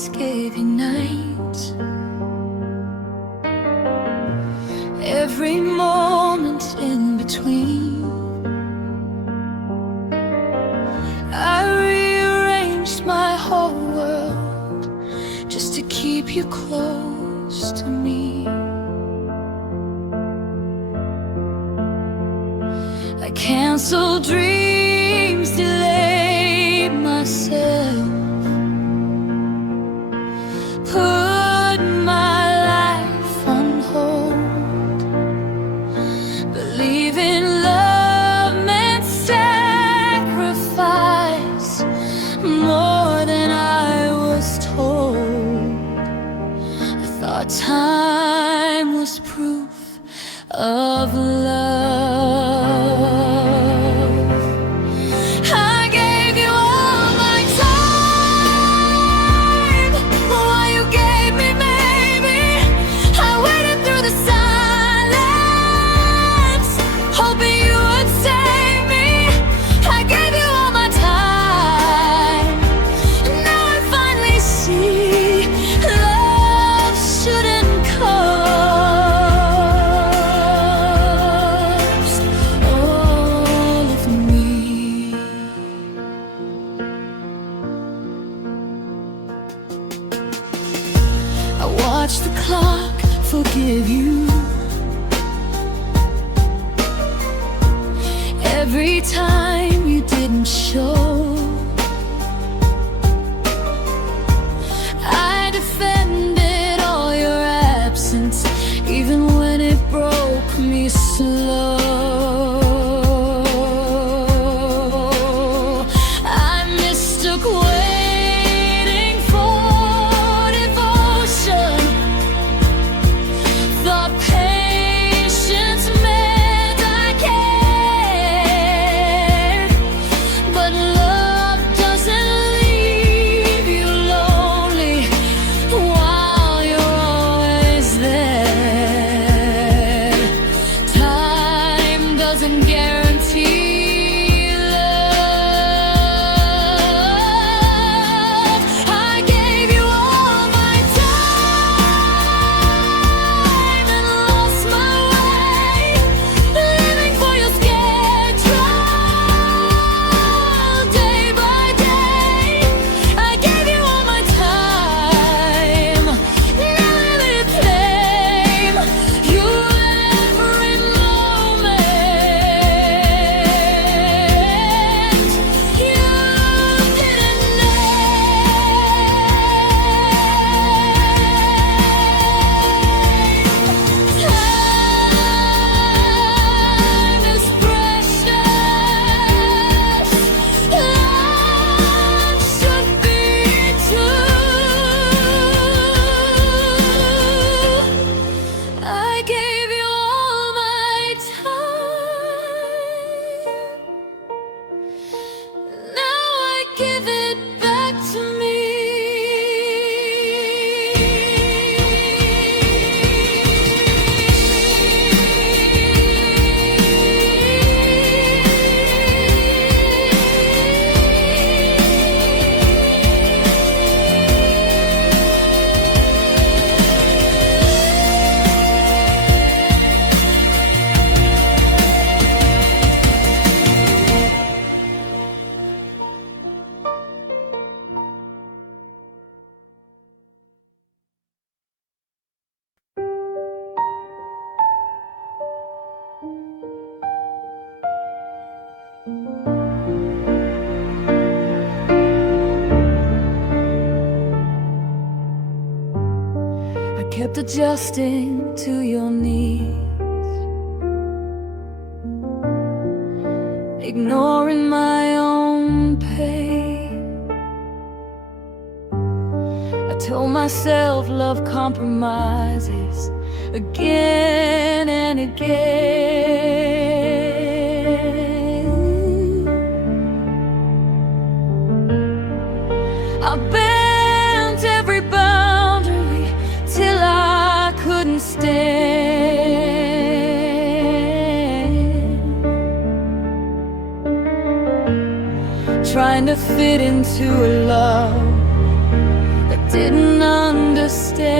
always gave you nights. Every moment in between, I rearranged my whole world just to keep you close to me. I canceled dreams, delayed myself, put my life on hold. Believing love meant sacrifice more than I was told. I thought time was proof of love. Watch the clock forgive you. Every time you didn't show, I defended all your absence, even when it broke me slow. I mistook waiting for devotion, thought patience meant I cared. But love doesn't leave you lonely while you're always there. Time doesn't guarantee love. I gave you all my time and lost my way, living for your scared trial day by day. I gave you all my time, now let it claim you every moment. You didn't Time is precious. Love should be true. I gave you all my time. Now I give it back to me. I kept adjusting to your needs, ignoring my own pain. I told myself love compromises again and again. I bent every boundary till I couldn't stand, trying to fit into a love that didn't understand.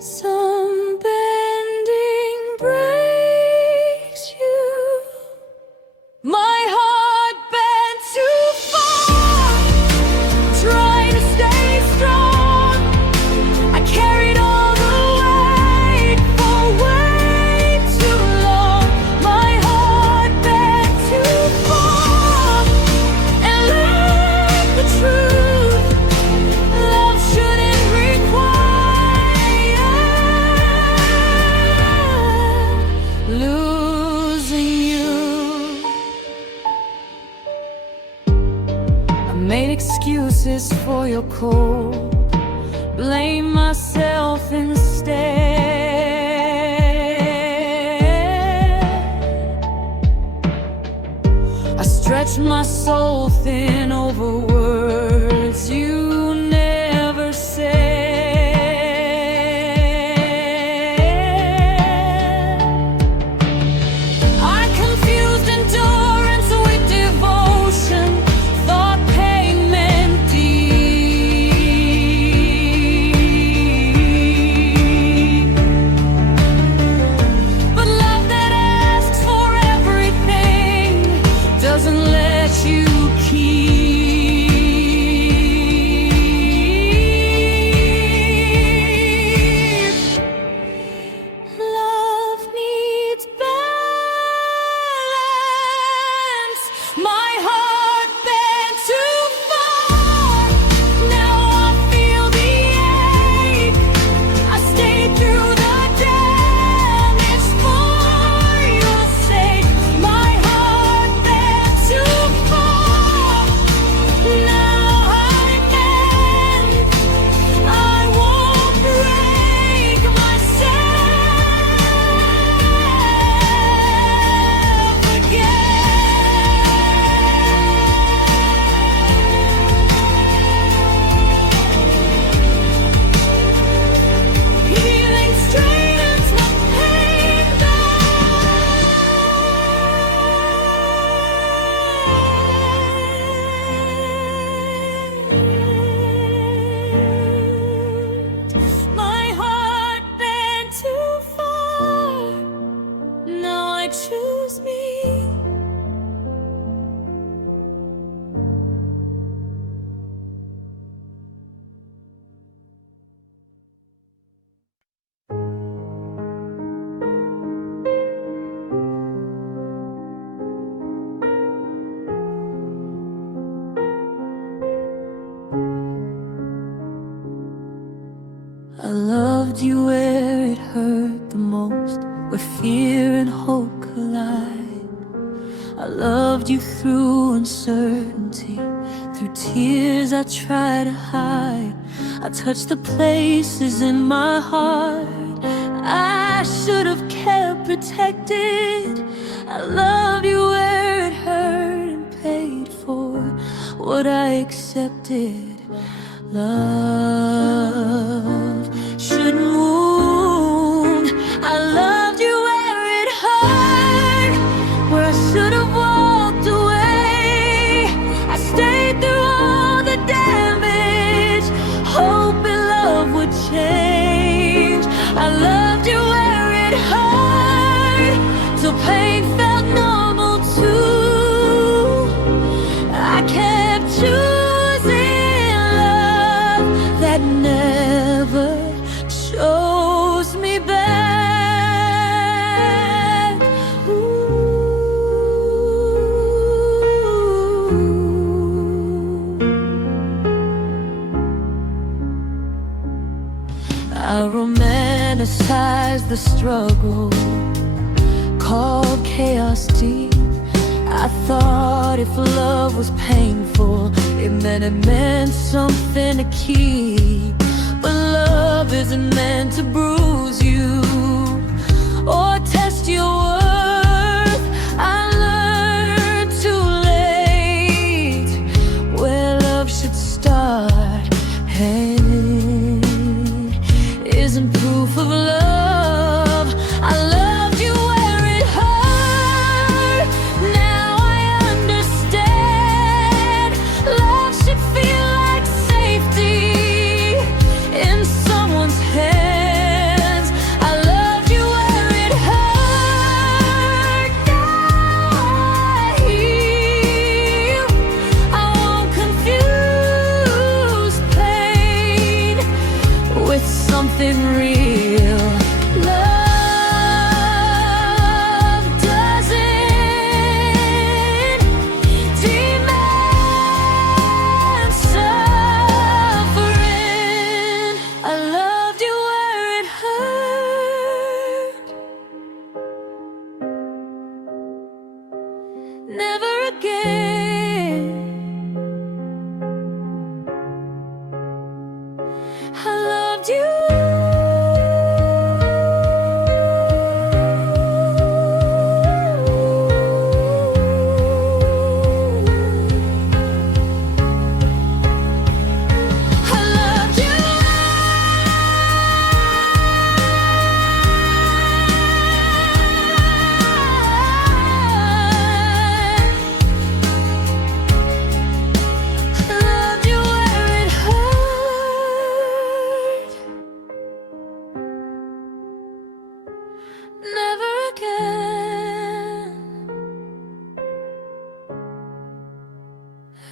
Some bending breaks you. My heart bent too far, trying to stay strong. I carried all the weight for way too long. My heart bent too far, and learned the truth. Love shouldn't require losing you. I made excuses for your cold, blame myself instead. I stretched my soul thin over words you never said. I confused endurance with devotion, thought pain meant deep. But love that asks for everything doesn't let you keep. Love needs balance. My heart bent too far. Now I feel the ache. I stayed through the damage for your sake. My heart bent too far. Now I mend. I won't break myself again. Healing straightens the pain My heart bent too far. Now I choose me. I loved you where it hurt the most, where fear and hope collide. I loved you through uncertainty, through tears I try to hide. I touched the places in my heart I should have kept protected. I loved you where it hurt and paid for what I accepted. Love shouldn't wound. I loved you where it hurt, where I should have walked away. I stayed through all the damage, hoping love would change. I loved you where it hurt, till pain felt normal too. I kept choosing love that never chose me back. I romanticized the struggle, called chaos deep. I thought if love was painful, it meant something to keep. But love isn't meant to bruise you or test your worth. I learned too late where love should start. Hey, isn't proof of love. I loved you where it hurt. Now I something real. Love doesn't demand suffering. I loved you where it hurt. Never again. I loved you. I loved you. I loved you where it hurt. Never again.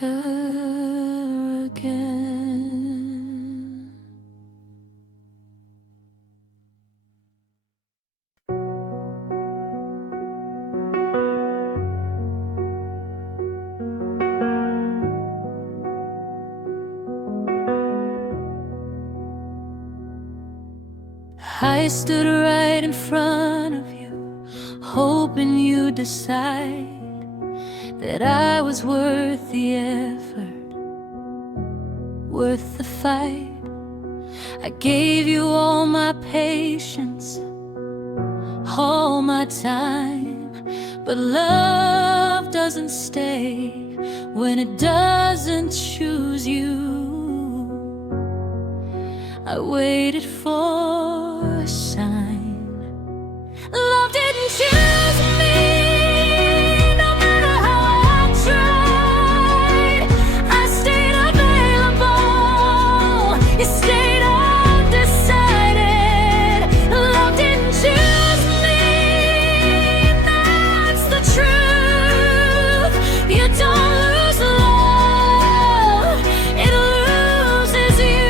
Ever again. I stood right in front of you, hoping you'd decide that I was worth the effort, worth the fight. I gave you all my patience, all my time, but love doesn't stay when it doesn't choose you. I waited for a sign. Love didn't choose me, no matter how I tried. I stayed available, you stayed undecided. Love didn't choose me, that's the truth. You don't lose love, it loses you.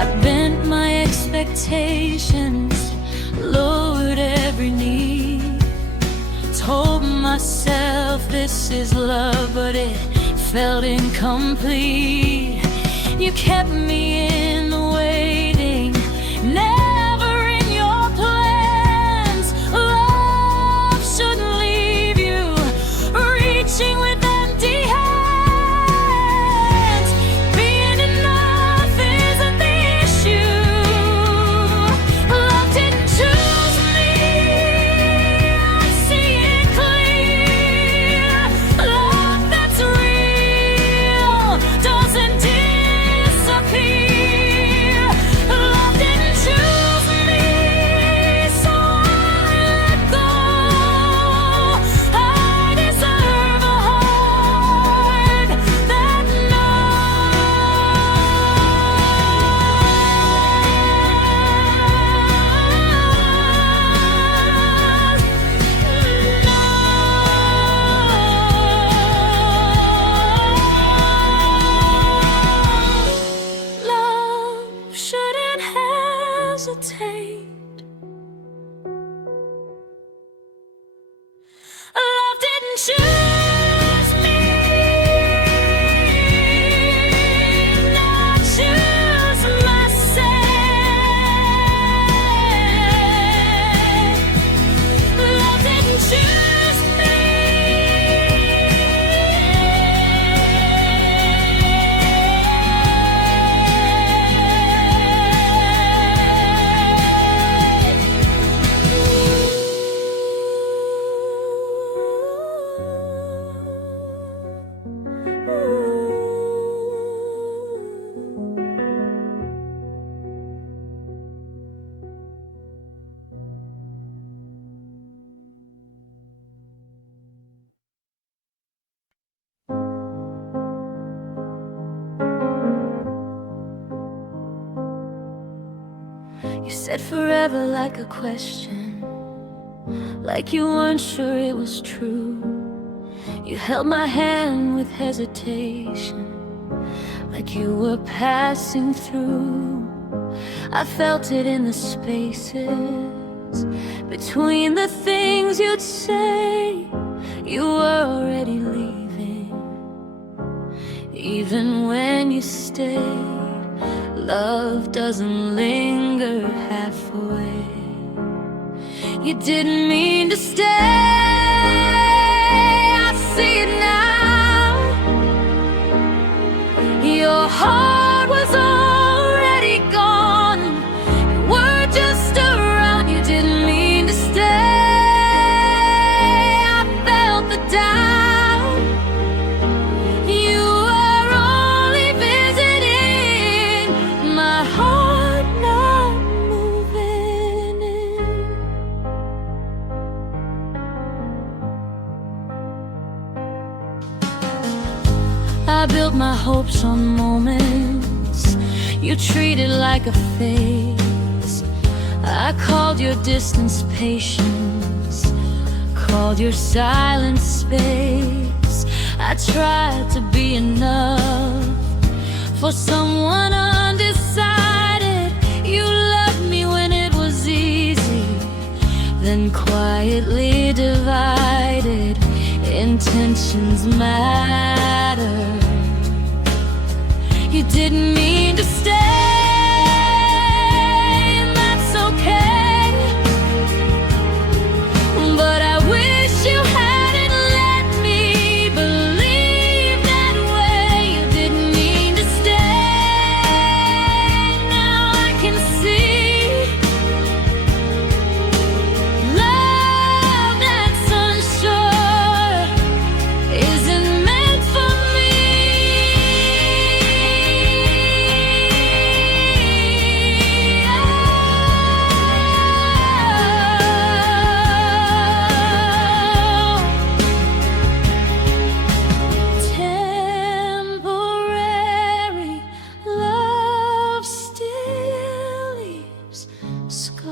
I bent my expectations, lowered every knee, told myself this is love, but it felt incomplete. You kept me in waiting, never in your plans. Love shouldn't leave you reaching with empty hands. Being enough isn't the issue. Love didn't choose me, I see it clear. Love that's real doesn't disappear. Love didn't choose me, so I let go. I deserve a heart that love shouldn't hesitate. Love didn't choose me, now I choose myself. Love didn't choose me. You said forever like a question, like you weren't sure it was true. You held my hand with hesitation, like you were passing through. I felt it in the spaces between the things you'd say. You were already leaving, even when you stayed. Love doesn't linger halfway. You didn't mean to stay, I see it now. Your heart was already gone. You were just around, you didn't mean to stay. I felt the doubt. You were only visiting, my heart not moving in. I built my hopes on moments you treated like a phase. I called your distance patience, called your silence space. I tried to be enough for someone undecided. You loved me when it was easy, then quietly divided. Intentions matter. You didn't mean to stay, and that's okay. But I wish you hadn't let me believe that way. You didn't mean to stay. Now I can see love that's unsure isn't meant for me. Temporary love still leaves scars.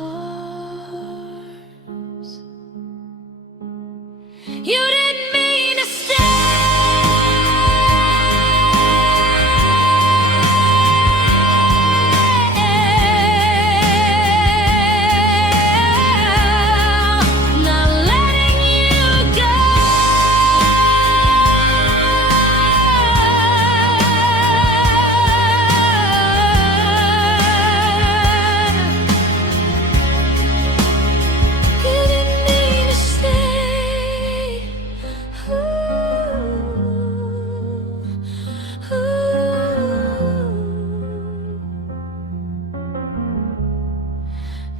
You didn't mean to stay. Not letting you go. You didn't mean to stay. Ooh, ooh.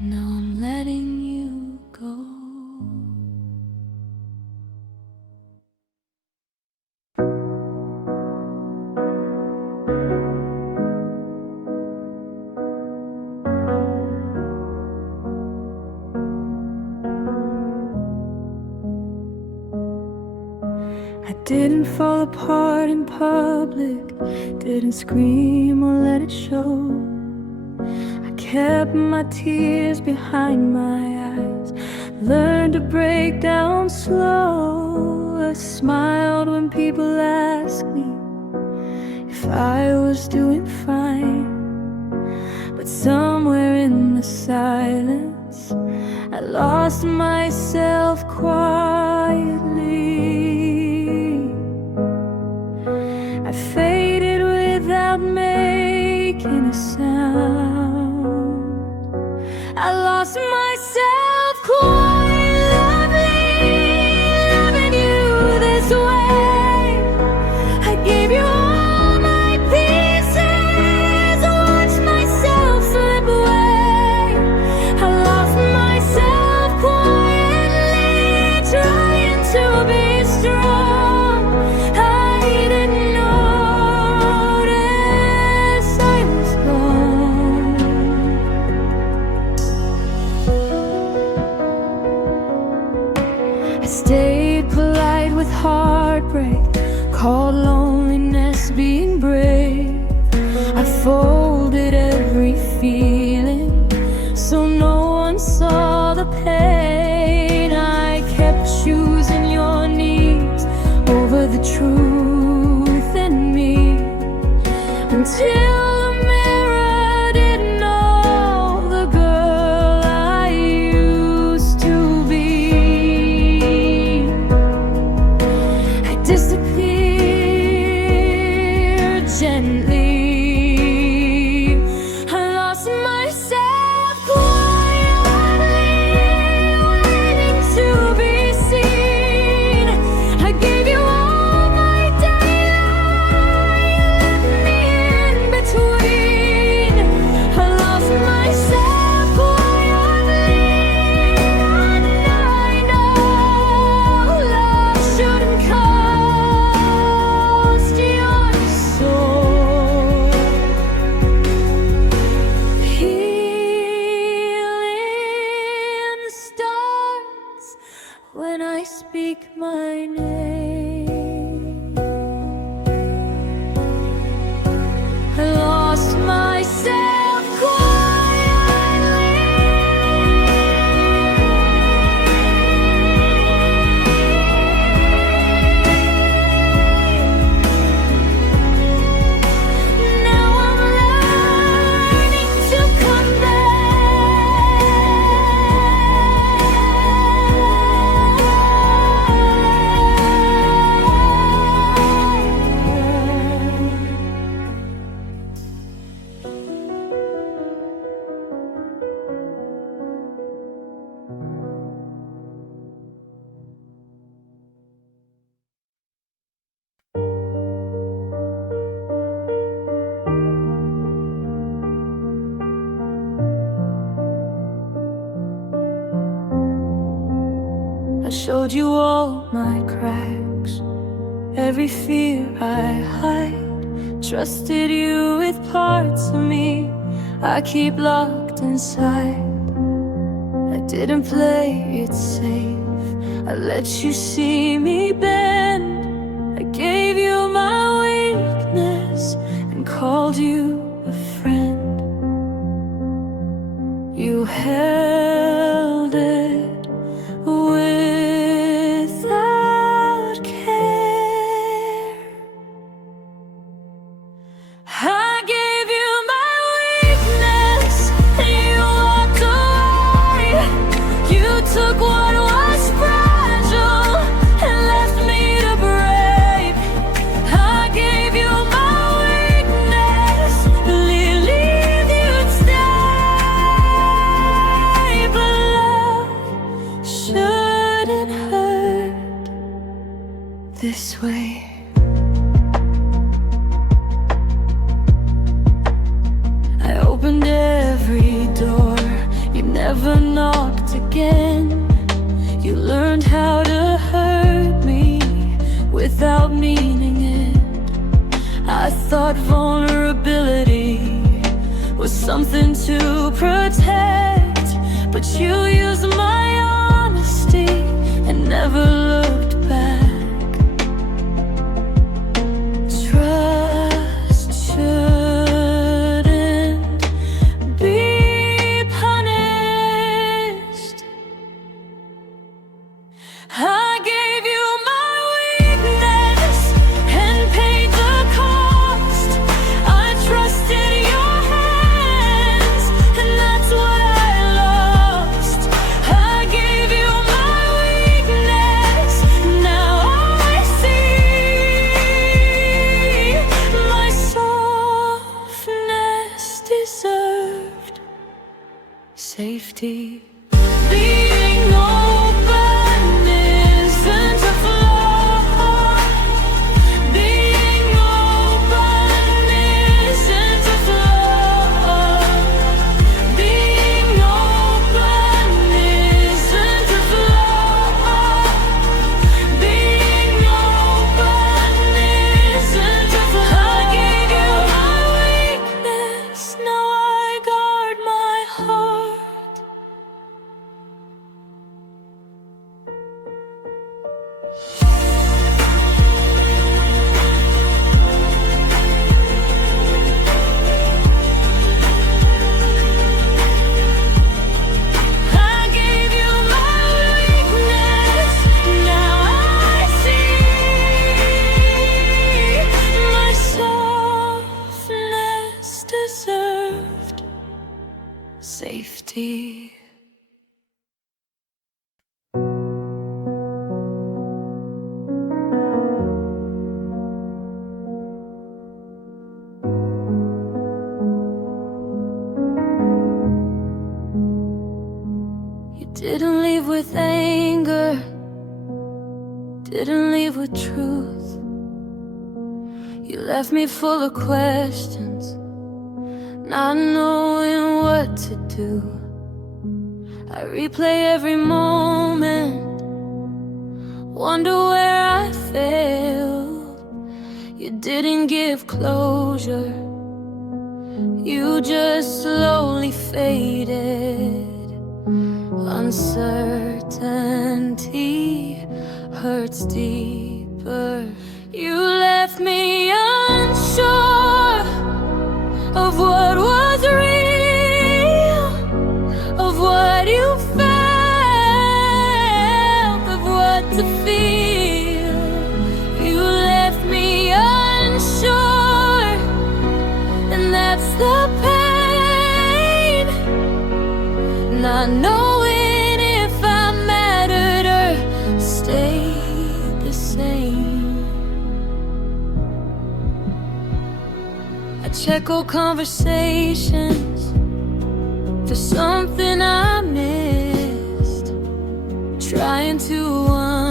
Now I'm letting you go. I didn't fall apart in public, didn't scream or let it show. I kept my tears behind my eyes, learned to break down slow. I smiled when people asked me if I was doing fine, but somewhere in the silence I lost myself quietly. I faded without making a sound. I lost myself quietly, loving you this way. I gave you all my pieces, watched myself slip away. I lost myself quietly, trying to be strong. I didn't notice I was gone. I stayed polite with heartbreak, called loneliness being brave. I folded every feeling so showed you all my cracks, every fear I hide. Trusted you with parts of me I keep locked inside. I didn't play it safe, I let you see me bend. I gave you my weakness and called you a friend. You held it without care. I gave you my weakness and you walked away. You took what was fragile and left me to break. I gave you my weakness, believed you'd stay. But love shouldn't hurt this way. I opened every door, you never knocked again. You learned how to hurt me without meaning it. I thought vulnerability was something to protect, but you used my honesty and never looked back. Trust shouldn't be punished. I gave you my weakness and paid the cost. I trusted your hands and that's what I lost. I gave you my weakness, now I see my softness deserved safety. Being open isn't a flaw. Being open isn't a flaw. Being open isn't a flaw. Being open isn't a flaw. I gave you my weakness, now I guard my heart. I gave you my weakness, now I see my softness deserved safety. You didn't leave with anger, didn't leave with truth. You left me full of questions, not knowing what to do. I replay every moment, wonder where I failed. You didn't give closure, you just slowly faded. Uncertainty hurts deeper. You left me unsure of what was real, of what you felt, of what to feel. You left me unsure, and that's the pain. Not knowing if I mattered or stayed the same. I check old conversations for something I missed, trying to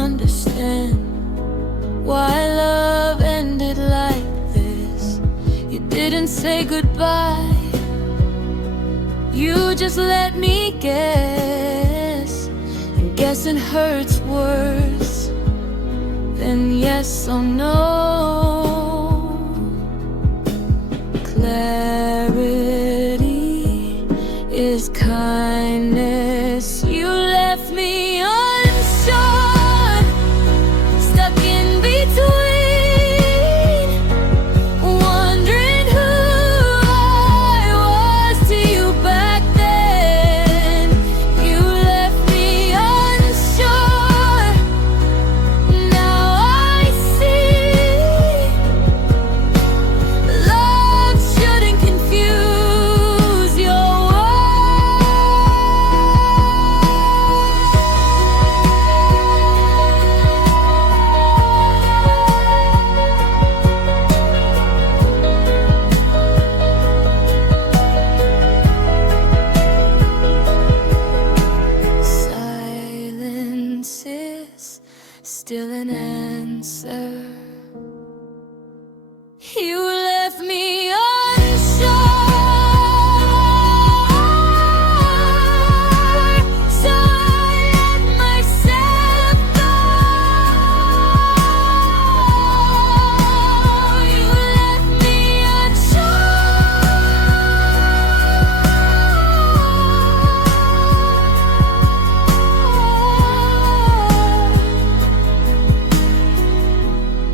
understand why love ended like this. You didn't say goodbye, you just let me guess, and guess present hurts worse than yes or no. Clarity is kindness. You left me unsure, stuck in between, wondering who I was to you back then. You left me unsure, now I see. Love shouldn't confuse your silence is still an answer. You left me unsure, so I let myself go. You left me unsure,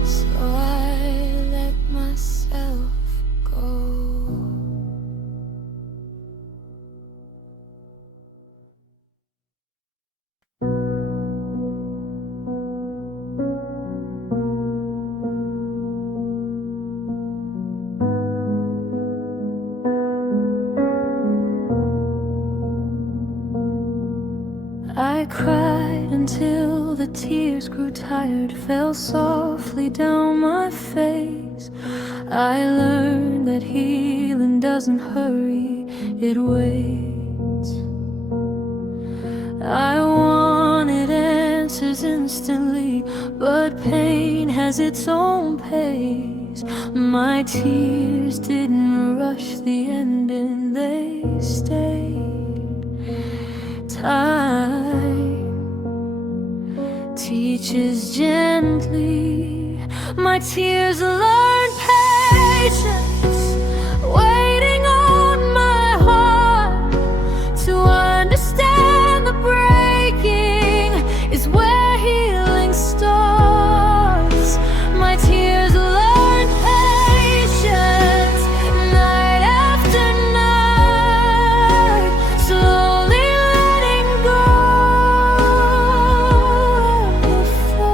so I let myself go. I cried until the tears grew tired, fell softly down my face. I learned that healing doesn't hurry, it waits. I wanted answers instantly, but pain has its own pace. My tears didn't rush the ending, they stayed. Time teaches gently. My tears learn patience, waiting on my heart to understand the breaking is where healing starts. My tears learn patience, night after night, slowly letting go of the fight.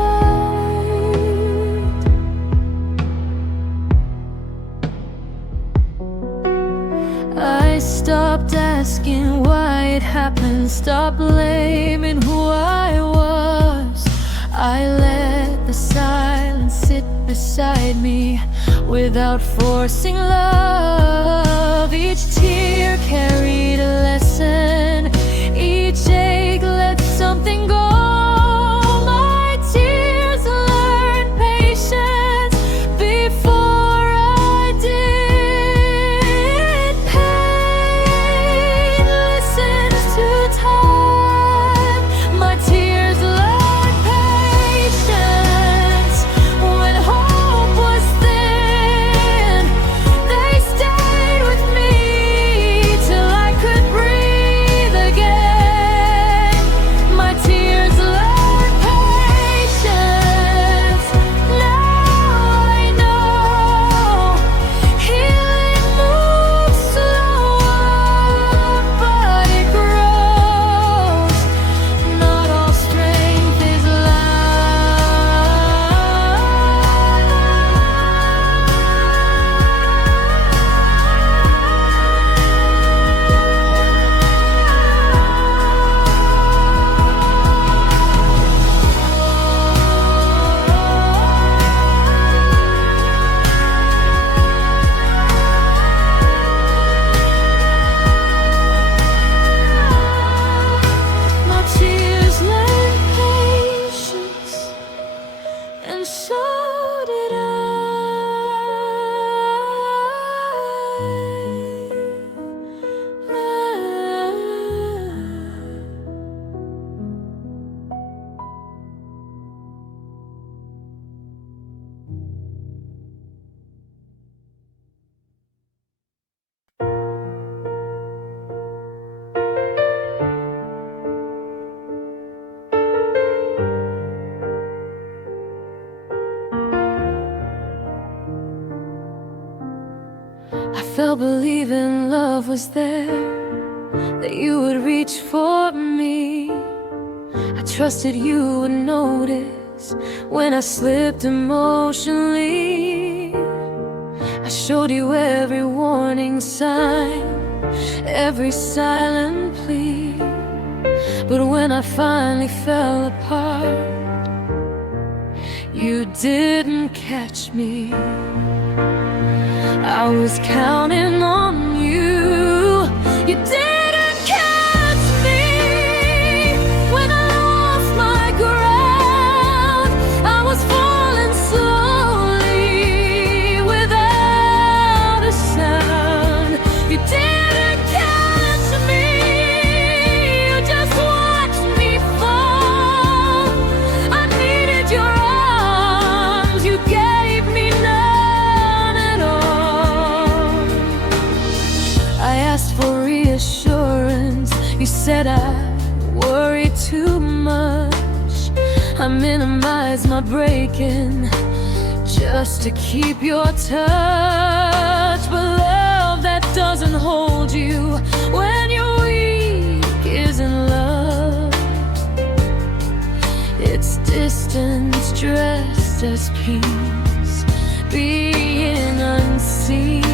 I stopped asking why it happened, stopped blaming who I was. I let the silence sit beside me without forcing love. Each tear carried a lesson, each ache let something go. My tears learned patience before I did. Pain listens to time. My tears learned patience when hope was thin. They stayed with me till I could believing love was there, that you would reach for me. I trusted you would notice when I slipped emotionally. I showed you every warning sign, every silent plea. But when I finally fell apart, you didn't catch me. I was counting on you. You didn't catch me when I lost my ground. I was falling slowly without a sound. You didn't catch me. You just watched me fall. I needed your arms. You gave me none at all. I asked for reassurance. You said I worry too much. I minimize my breaking just to keep your touch. But love that doesn't hold you when you're weak isn't love. It's distance dressed as peace, being unseen.